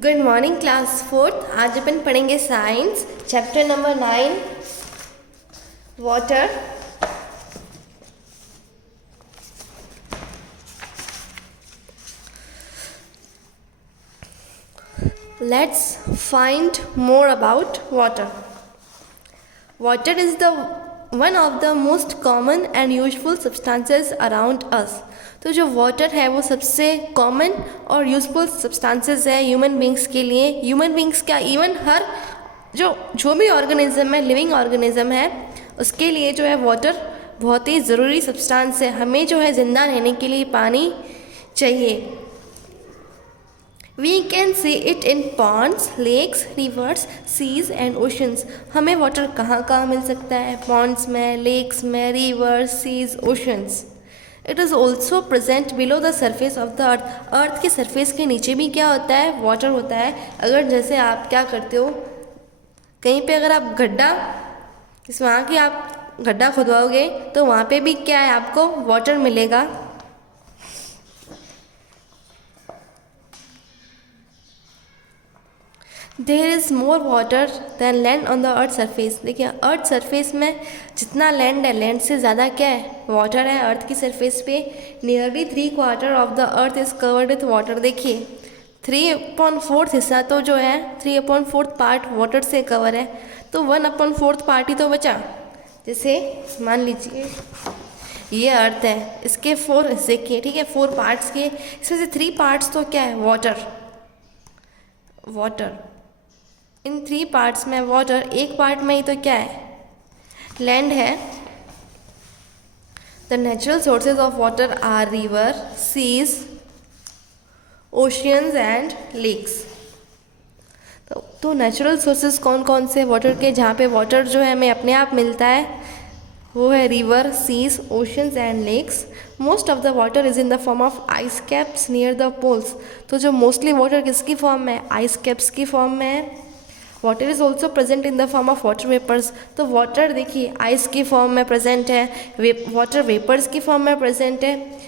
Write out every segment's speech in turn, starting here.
Good morning class fourth. आज अपन पढ़ेंगे science chapter number 9 water. Let's find more about water. Water is the one of the most common and useful substances around us. तो जो water है वो सबसे common और useful substances है human beings के लिए। ह्यूमन बींग्स क्या, इवन हर जो भी ऑर्गेनिज्म है, लिविंग ऑर्गेनिज्म है, उसके लिए जो है वाटर बहुत ही ज़रूरी सब्सटेंस है। हमें जो है ज़िंदा रहने के लिए पानी चाहिए। We can see it in ponds, lakes, rivers, seas and oceans. हमें वाटर कहाँ कहाँ मिल सकता है? पॉन्ड्स में, लेक्स में, rivers, seas, oceans. It is also present below the surface of the earth. Earth के सरफेस के नीचे भी क्या होता है? वाटर होता है। अगर जैसे आप क्या करते हो, कहीं पे अगर आप गड्ढा, इस वहाँ की आप गड्ढा खुदवाओगे तो वहाँ पे भी क्या है, आपको वाटर मिलेगा। There is more water than land on the earth surface. देखिए अर्थ सरफेस में जितना लैंड है, लैंड से ज़्यादा क्या है? वाटर है। अर्थ की सरफेस पे nearly 3/4 of the earth is covered with water. देखिए 3/4 हिस्सा तो जो है 3/4 पार्ट वाटर से कवर है, तो 1/4 पार्ट ही तो बचा। जैसे मान लीजिए ये अर्थ है, इसके 4 हिस्से के, ठीक है, 4 पार्ट्स के, इसमें से 3 पार्ट्स तो क्या है? वाटर। इन 3 पार्ट्स में वाटर, एक पार्ट में ही तो क्या है? लैंड है। The natural sources of water are river, seas, oceans and lakes. तो नेचुरल सोर्सेज कौन कौन से वाटर के, जहाँ पे वाटर जो है हमें अपने आप मिलता है, वो है river, seas, oceans and lakes. Most of the water is in the form of ice caps near the poles. तो जो मोस्टली वाटर किसकी फॉर्म में है? आइस कैप्स की फॉर्म में है। Water is also present in the form of water vapours. तो water देखिए आइस की फॉर्म में प्रेजेंट है, वाटर वेपर्स की फॉर्म में प्रेजेंट है।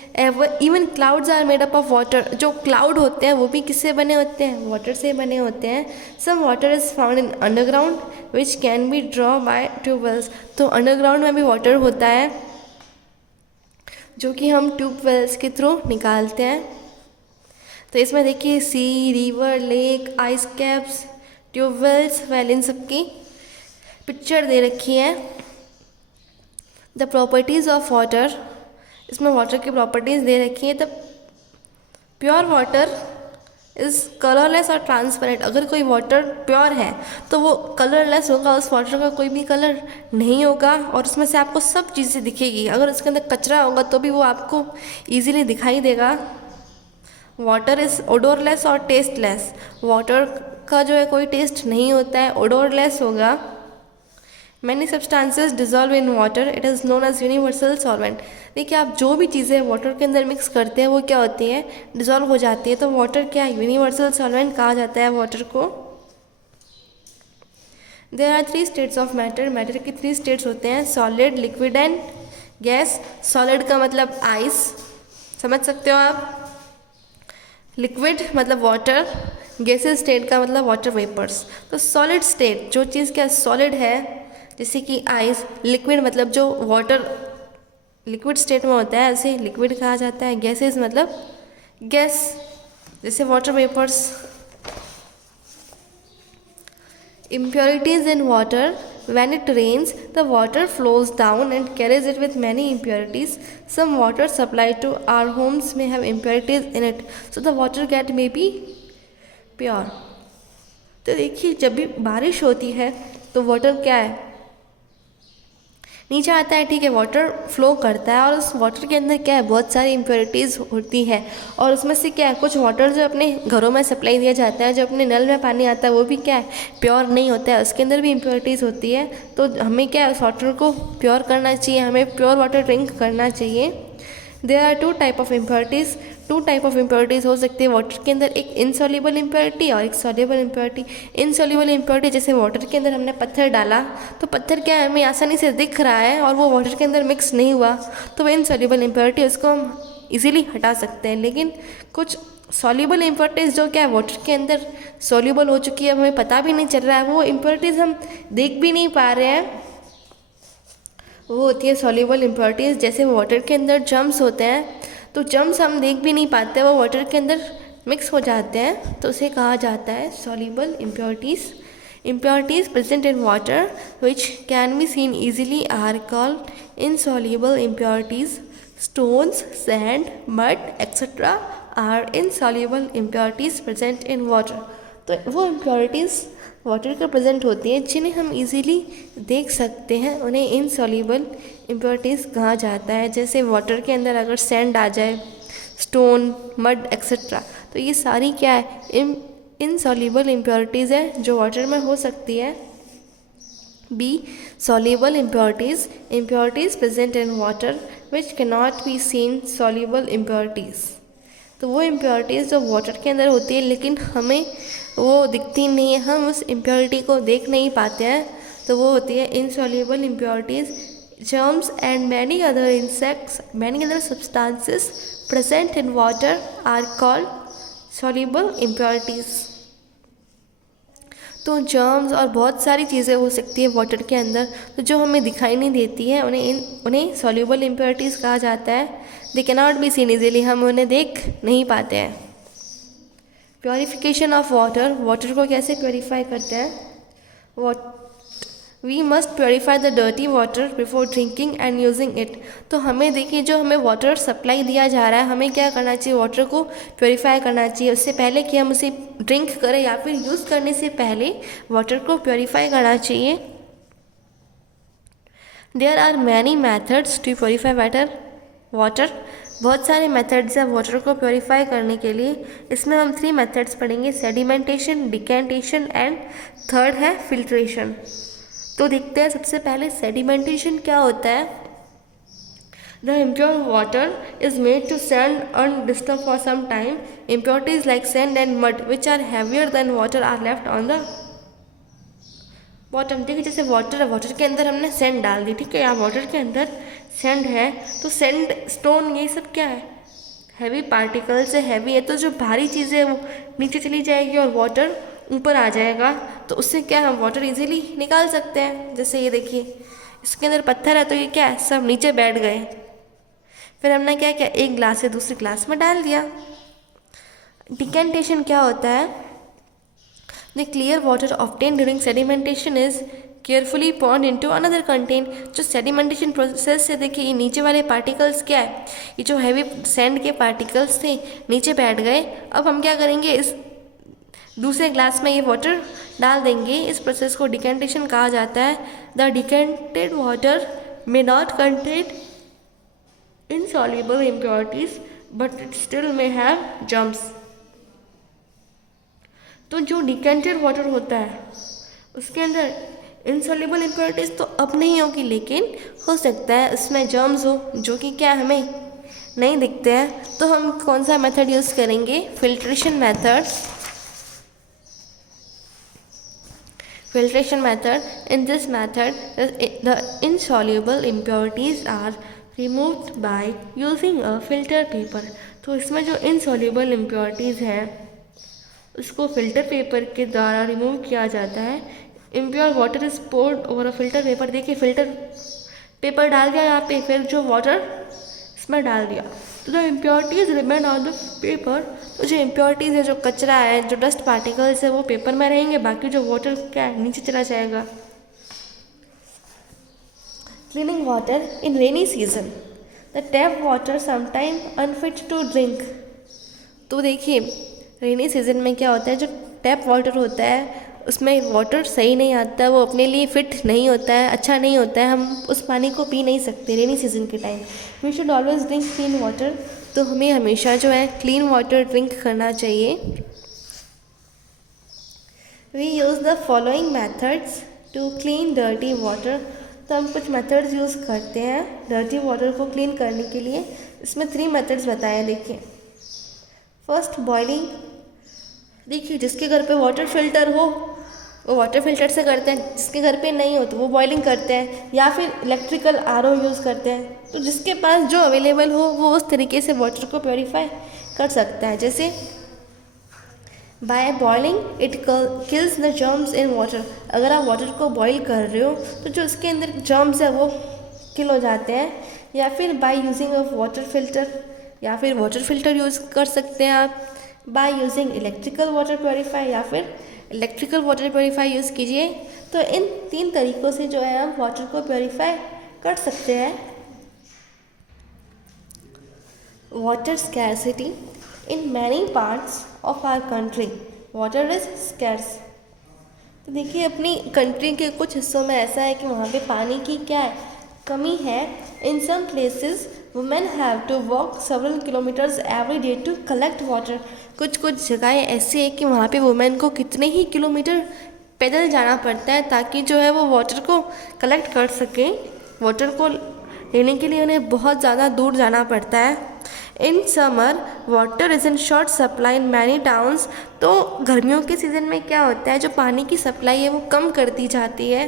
Even clouds are made up of water. जो क्लाउड होते हैं वो भी किससे बने होते हैं? वाटर से बने होते हैं। Some water is found in underground which can be draw by tubewells. तो अंडरग्राउंड में भी वाटर होता है जो कि हम ट्यूबवेल्स के थ्रू निकालते हैं। तो इसमें देखिए sea, river, lake, ice caps, tubewells, well, इन सबकी पिक्चर दे रखी है। द प्रॉपर्टीज़ ऑफ वाटर, इसमें वाटर की प्रॉपर्टीज़ दे रखी है। The pure water is colourless और ट्रांसपेरेंट। अगर कोई वाटर प्योर है तो वो कलरलेस होगा, उस वाटर का कोई भी कलर नहीं होगा और उसमें से आपको सब चीज़ें दिखेगी। अगर उसके अंदर कचरा होगा तो भी वो आपको ईजिली दिखाई देगा। वाटर इज़ ओडोरलेस और टेस्टलेस। वाटर का जो है कोई टेस्ट नहीं होता है, ओडोरलेस होगा। Many substances dissolve in water, it is known as universal solvent. देखिए आप जो भी चीज़ें वाटर के अंदर मिक्स करते हैं वो क्या होती है? डिजॉल्व हो जाती है। तो वाटर क्या है? यूनिवर्सल सॉल्वेंट कहा जाता है वाटर को। There are 3 states of matter. Matter के 3 स्टेट्स होते हैं, solid, liquid and gas. Solid का मतलब आइस, समझ सकते हो आप। लिक्विड मतलब वाटर, गैसेस स्टेट का मतलब वाटर वेपर्स। तो सॉलिड स्टेट, जो चीज़ क्या सॉलिड है, जैसे कि आइस। लिक्विड मतलब जो वाटर लिक्विड स्टेट में होता है, ऐसे लिक्विड कहा जाता है। गैसेस मतलब गैस, जैसे water vapours. Impurities in water, when it rains the water flows down and carries it with many impurities. Some water supply to our homes may have impurities in it, so the water get may be pure. तो देखिए जब भी बारिश होती है तो water क्या है? नीचे आता है, ठीक है, वाटर फ्लो करता है और उस वाटर के अंदर क्या है? बहुत सारी इम्प्योरिटीज़ होती है। और उसमें से क्या है, कुछ वाटर जो अपने घरों में सप्लाई दिया जाता है, जो अपने नल में पानी आता है, वो भी क्या है? प्योर नहीं होता है, उसके अंदर भी इम्प्योरिटीज़ होती है। तो हमें क्या है, उस वाटर को प्योर करना चाहिए, हमें प्योर वाटर ड्रिंक करना चाहिए। There are 2 type of impurities. 2 type of impurities हो सकती है वाटर के अंदर, एक इनसॉल्युबल इम्प्योरिटी और एक सॉल्युबल इम्प्योरिटी। इनसॉल्युबल इम्प्योरिटी जैसे वाटर के अंदर हमने पत्थर डाला तो पत्थर क्या है, हमें आसानी से दिख रहा है और वो वाटर के अंदर मिक्स नहीं हुआ, तो वो इनसॉल्युबल इम्प्योरिटी, उसको हम इजीली हटा सकते हैं। लेकिन कुछ सॉल्युबल इम्प्योरिटीज़ जो क्या है वाटर के अंदर सॉल्युबल हो चुकी है, हमें पता भी नहीं चल रहा है, वो इम्प्योरिटीज़ हम देख भी नहीं पा रहे हैं, वो होती है सॉल्युबल इम्प्योरिटीज़। जैसे वाटर के अंदर जर्म्स होते हैं, तो जर्म्स हम देख भी नहीं पाते, वो वाटर के अंदर मिक्स हो जाते हैं, तो उसे कहा जाता है soluble impurities. Impurities present in water which can be seen easily are called insoluble impurities. Stones, sand, mud, etc. are insoluble impurities present in water. तो वो impurities वाटर का प्रेजेंट होती हैं जिन्हें हम इजीली देख सकते हैं, उन्हें इनसॉल्युबल इम्प्योरिटीज़ कहा जाता है। जैसे वाटर के अंदर अगर सैंड आ जाए, स्टोन, मड एक्सेट्रा, तो ये सारी क्या है, इनसॉल्युबल इम्प्योरिटीज़ है जो वाटर में हो सकती है। B soluble impurities, impurities present in water which can not be seen soluble impurities. तो वो इम्प्योरिटीज़ जो वाटर के अंदर होती है लेकिन हमें वो दिखती नहीं है, हम उस इम्प्योरिटी को देख नहीं पाते हैं, तो वो होती है insoluble impurities. Germs and many other insects, many other substances present in water are called soluble impurities. तो जर्म्स और बहुत सारी चीज़ें हो सकती है वाटर के अंदर, तो जो हमें दिखाई नहीं देती है उन्हें सॉल्युबल इम्प्योरिटीज़ कहा जाता है। They can not be scene easily, हम उन्हें देख नहीं पाते हैं। प्योरीफिकेशन ऑफ वाटर, वाटर को कैसे प्योरीफाई करते हैं। We must purify the dirty water before drinking and using it. तो हमें देखिए जो हमें वाटर सप्लाई दिया जा रहा है, हमें क्या करना चाहिए, वाटर को प्योरीफाई करना चाहिए। उससे पहले कि हम उसे ड्रिंक करें या फिर यूज़ करने से पहले वाटर को प्योरीफाई करना चाहिए। There are many methods to purify water. बहुत सारे मेथड्स हैं वाटर को प्योरीफाई करने के लिए। इसमें हम 3 मेथड्स पढ़ेंगे, सेडिमेंटेशन, डिकेंटेशन एंड थर्ड है फिल्ट्रेशन। तो देखते हैं सबसे पहले सेडिमेंटेशन क्या होता है। The impure water is made to sand undisturb for some time. Impurities like sand and mud which are heavier than water are left on the bottom. देखिए जैसे वाटर है, वाटर के अंदर हमने सैंड डाल दी, ठीक है, यहाँ वाटर के अंदर सैंड है, तो सैंड, स्टोन, ये सब क्या है, हैवी पार्टिकल्स है, हैवी है, तो जो भारी चीज़ें है वो नीचे चली जाएगी और वाटर ऊपर आ जाएगा, तो उससे क्या हम वाटर इजीली निकाल सकते हैं। जैसे ये देखिए इसके अंदर पत्थर है, तो ये क्या है, सब नीचे बैठ गए, फिर हमने क्या किया, एक ग्लास से दूसरे ग्लास में डाल दिया। डिकेंटेशन क्या होता है, the clear water obtain during sedimentation is carefully pond into another contain. जो सेडिमेंटेशन प्रोसेस से देखिए ये नीचे वाले पार्टिकल्स क्या है, ये जो हैवी सैंड के पार्टिकल्स थे नीचे बैठ गए। अब हम क्या करेंगे, इस दूसरे ग्लास में ये वाटर डाल देंगे। इस प्रोसेस को डिकेंटेशन कहा जाता है। The decanted water may not contain insoluble impurities but it still may have germs। तो जो डिकेंटेड वाटर होता है उसके अंदर इनसॉल्युबल इम्प्योरिटीज तो अब नहीं होगी, लेकिन हो सकता है उसमें जर्म्स हो जो कि क्या हमें नहीं दिखते हैं। तो हम कौन सा मेथड यूज़ करेंगे, filtration method. Filtration method. In this method, the insoluble impurities are removed by using a filter paper। तो इसमें जो insoluble impurities हैं उसको फिल्टर पेपर के द्वारा रिमूव किया जाता है। Impure water is poured over a filter paper। देखिए फिल्टर पेपर डाल दिया यहाँ पे, फिर जो वाटर इसमें डाल दिया, तो the impurities remain on the paper. तो जो इम्प्योरिटीज़ है, जो कचरा है, जो डस्ट पार्टिकल्स है, वो पेपर में रहेंगे, बाकी जो वाटर क्या है नीचे चला जाएगा। Cleaning water in rainy season, the tap water sometime unfit to drink. तो देखिए रेनी सीजन में क्या होता है, जो टैप वाटर होता है उसमें वाटर सही नहीं आता, वो अपने लिए फिट नहीं होता है, अच्छा नहीं होता है, हम उस पानी को पी नहीं सकते रेनी सीजन के time. We should always drink clean water. तो हमें हमेशा जो है क्लीन वाटर ड्रिंक करना चाहिए। We use the following methods to clean dirty water. तो हम कुछ मेथड्स यूज़ करते हैं डर्टी वाटर को क्लीन करने के लिए। इसमें 3 मेथड्स बताए हैं। देखिए फर्स्ट बॉइलिंग। देखिए जिसके घर पे वाटर फिल्टर हो वो वाटर फिल्टर से करते हैं, जिसके घर पे नहीं हो तो वो बॉइलिंग करते हैं, या फिर इलेक्ट्रिकल आरओ यूज़ करते हैं। तो जिसके पास जो अवेलेबल हो वो उस तरीके से वाटर को प्योरीफाई कर सकता है। जैसे by boiling it kills the germs in water. अगर आप वाटर को बॉईल कर रहे हो तो जो उसके अंदर जर्म्स है वो किल हो जाते हैं। या फिर by using a water filter, या फिर वाटर फिल्टर यूज़ कर सकते हैं आप। By using electrical water purifier, या फिर इलेक्ट्रिकल वाटर प्योरीफायर यूज़ कीजिए। तो इन 3 तरीक़ों से जो है हम वाटर को प्योरीफाई कर सकते हैं। Water scarcity in many parts of our country, water is scarce. तो देखिए अपनी कंट्री के कुछ हिस्सों में ऐसा है कि वहाँ पे पानी की क्या है, कमी है। In some places women have to walk several kilometres every day to collect water. कुछ कुछ जगहें ऐसी है कि वहाँ पे वुमेन को कितने ही किलोमीटर पैदल जाना पड़ता है ताकि जो है वो वाटर को कलेक्ट कर सकें। वाटर को लेने के लिए उन्हें बहुत ज़्यादा दूर जाना पड़ता है। In summer water is in short supply in many towns. तो गर्मियों के सीज़न में क्या होता है, जो पानी की सप्लाई है वो कम कर दी जाती है।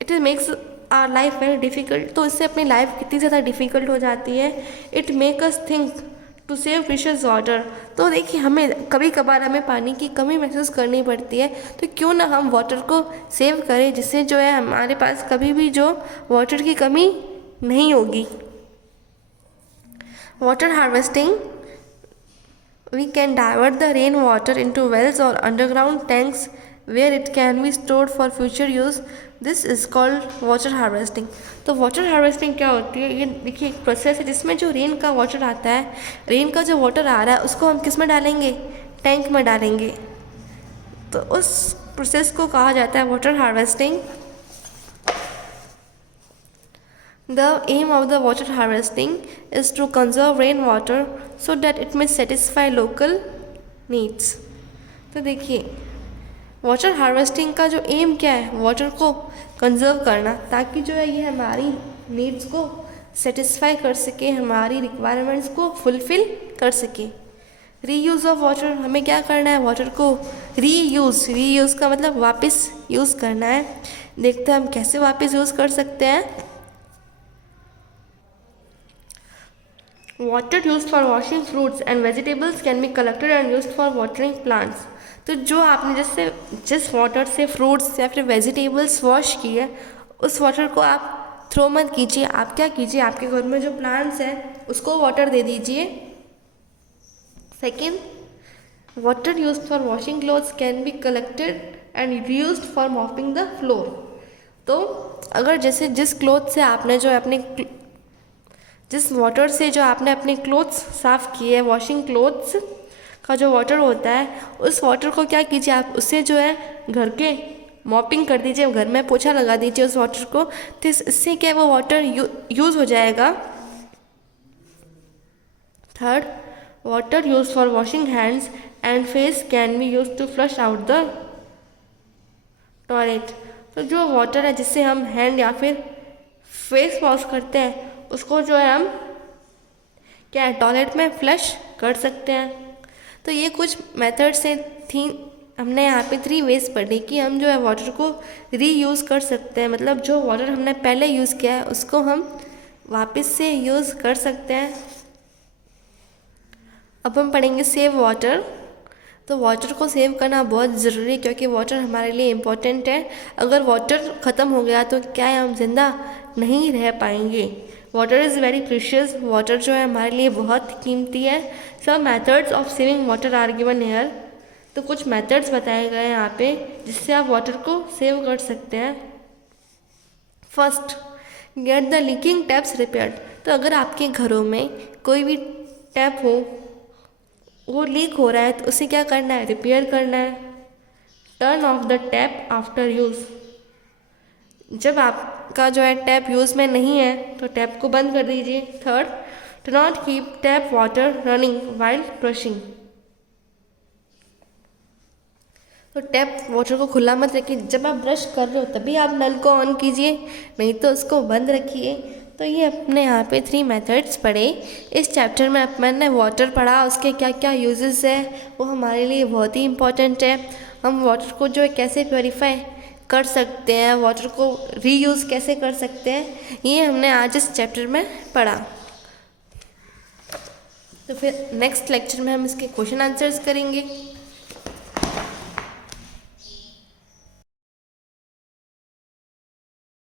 It makes our life very difficult. तो इससे अपनी लाइफ कितनी ज़्यादा डिफ़िकल्ट हो जाती है। It make us think to save precious water. तो देखिए हमें कभी कभार हमें पानी की कमी महसूस करनी पड़ती है, तो क्यों ना हम वाटर को सेव करें, जिससे जो है हमारे पास कभी भी जो वाटर की कमी नहीं होगी। Water harvesting, we can divert the rain water into wells or underground tanks where it can be stored for future use. This is called water harvesting. तो water harvesting क्या होती है, ये देखिए एक प्रोसेस है जिसमें जो रेन का वाटर आता है, रेन का जो वाटर आ रहा है उसको हम किस में डालेंगे, टैंक में डालेंगे। तो उस प्रोसेस को कहा जाता है water harvesting. The aim of the water harvesting is to conserve rainwater so that it may satisfy local needs. तो देखिए वाटर हार्वेस्टिंग का जो एम क्या है, वाटर को कंजर्व करना ताकि जो है ये हमारी नीड्स को सेटिस्फाई कर सके, हमारी रिक्वायरमेंट्स को फुलफ़िल कर सके। रीयूज़ ऑफ वाटर, हमें क्या करना है, वाटर को रीयूज़ का मतलब वापस यूज़ करना है। देखते हैं हम कैसे वापस यूज़ कर सकते हैं। Water use for washing fruits and vegetables can be collected and use for watering plants. तो जो आपने जिस वाटर से फ्रूट्स या फिर वेजिटेबल्स वॉश किए, उस वाटर को आप थ्रो मत कीजिए। आप क्या कीजिए, आपके घर में जो प्लांट्स हैं उसको वाटर दे दीजिए। Second, water use for washing clothes can be collected and reused for mopping the floor. तो अगर जैसे जिस क्लोथ से आपने जो अपने जिस वाटर से जो आपने अपने क्लोथ्स साफ़ किए, वॉशिंग क्लोथ्स का जो वाटर होता है, उस वाटर को क्या कीजिए, आप उससे जो है घर के मॉपिंग कर दीजिए, घर में पोछा लगा दीजिए उस वाटर को। तो इससे क्या वो वाटर यूज़ हो जाएगा। Third, water use for washing hands and face can be use to flush out the toilet. तो जो वाटर है जिससे हम हैंड या फिर फेस वॉश करते हैं, उसको जो है हम क्या है, टॉयलेट में फ्लश कर सकते हैं। तो ये कुछ मेथड से थी, हमने यहाँ पे 3 वेज पढ़ी कि हम जो है वाटर को रीयूज़ कर सकते हैं। मतलब जो वाटर हमने पहले यूज़ किया है उसको हम वापस से यूज़ कर सकते हैं। अब हम पढ़ेंगे सेव वाटर। तो वाटर को सेव करना बहुत ज़रूरी है क्योंकि वाटर हमारे लिए इम्पोर्टेंट है। अगर वाटर ख़त्म हो गया तो क्या है, हम जिंदा नहीं रह पाएंगे। Water is very precious, water जो है हमारे लिए बहुत कीमती है। Some methods of saving water are given here. तो कुछ मेथड्स बताए गए हैं यहाँ पे जिससे आप वाटर को सेव कर सकते हैं। First, get the leaking taps repaired. तो अगर आपके घरों में कोई भी टैप हो, वो लीक हो रहा है, तो उसे क्या करना है, रिपेयर करना है। Turn off the tap after use. जब आपका जो है टैप यूज़ में नहीं है तो टैप को बंद कर दीजिए। Third, do not keep tap water running while brushing. तो टैप वाटर को खुला मत रखिए, जब आप ब्रश कर रहे हो तभी आप नल को ऑन कीजिए, नहीं तो उसको बंद रखिए। तो ये अपने यहाँ पे 3 मेथड्स पढ़े। इस चैप्टर में अपन ने वाटर पढ़ा, उसके क्या क्या यूजेस है वो हमारे लिए बहुत ही इम्पोर्टेंट है। हम वाटर को जो है कैसे प्योरीफाई कर सकते हैं, वाटर को रीयूज़ कैसे कर सकते हैं, ये हमने आज इस चैप्टर में पढ़ा। तो फिर नेक्स्ट लेक्चर में हम इसके क्वेश्चन आंसर्स करेंगे।